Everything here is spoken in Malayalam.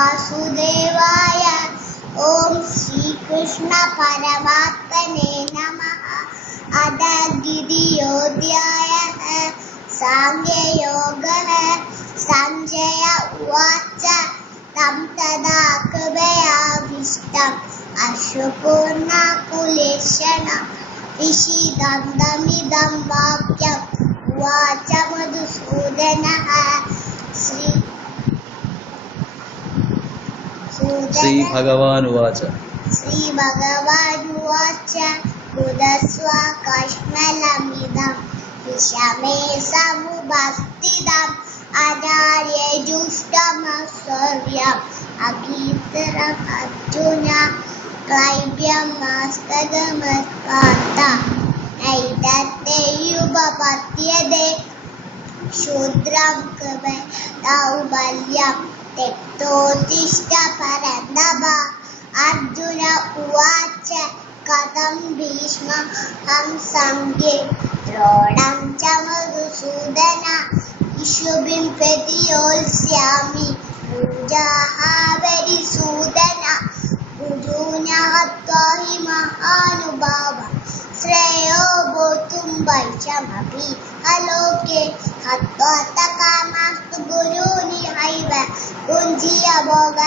വാസുദേവായ. ഓം ശ്രീകൃഷ്ണ പരമാത്മനെ നമഃ. അഥ ദ്വിതീയോऽധ്യായഃ. സാംഖ്യയോഗഃ. സഞ്ജയ ഉവാച തം തഥാ കൃപയാഭീഷ്ടം അശ്രുപൂർണകുലേക്ഷണം വിഷീദന്തമിദം വാക്യം ഉവാച മധുസൂദനഃ. ശ്രീഭഗവാനുവാച കുതസ്വ കശ്മലമിദം വിഷമേ സമുപസ്ഥിതം അനാര്യജുഷ്ടമസൗര്യം അകീർത്തനം അർജുന ക്ലൈബ്യം മസ്തകമസ്പാർത്ത നൈതത്തേയുപപദ്യതേ ശൂദ്രം കൃപ ദൗർബല്യം തെക്തോത്തിഷ്ഠ പരന്തപ. അർജുന ഉവാച കഥം ഭീഷ്മഹം സംഘ്യേ ദ്രോണം ച മധുസൂദന ഇഷുഭിം പ്രതിയോത്സ്യാമി പൂജാഹാവരിസൂദന. കുജൂനഃ ത്വാ ഹി മഹാനുഭാവ ശ്രേയോ ഭോക്തും വൈഷമപി അലോകേ ഹത്വാ തകാമാസ്തു ഗുരൂനി ഹൈവ കുഞ്ജിയ ഭോഗ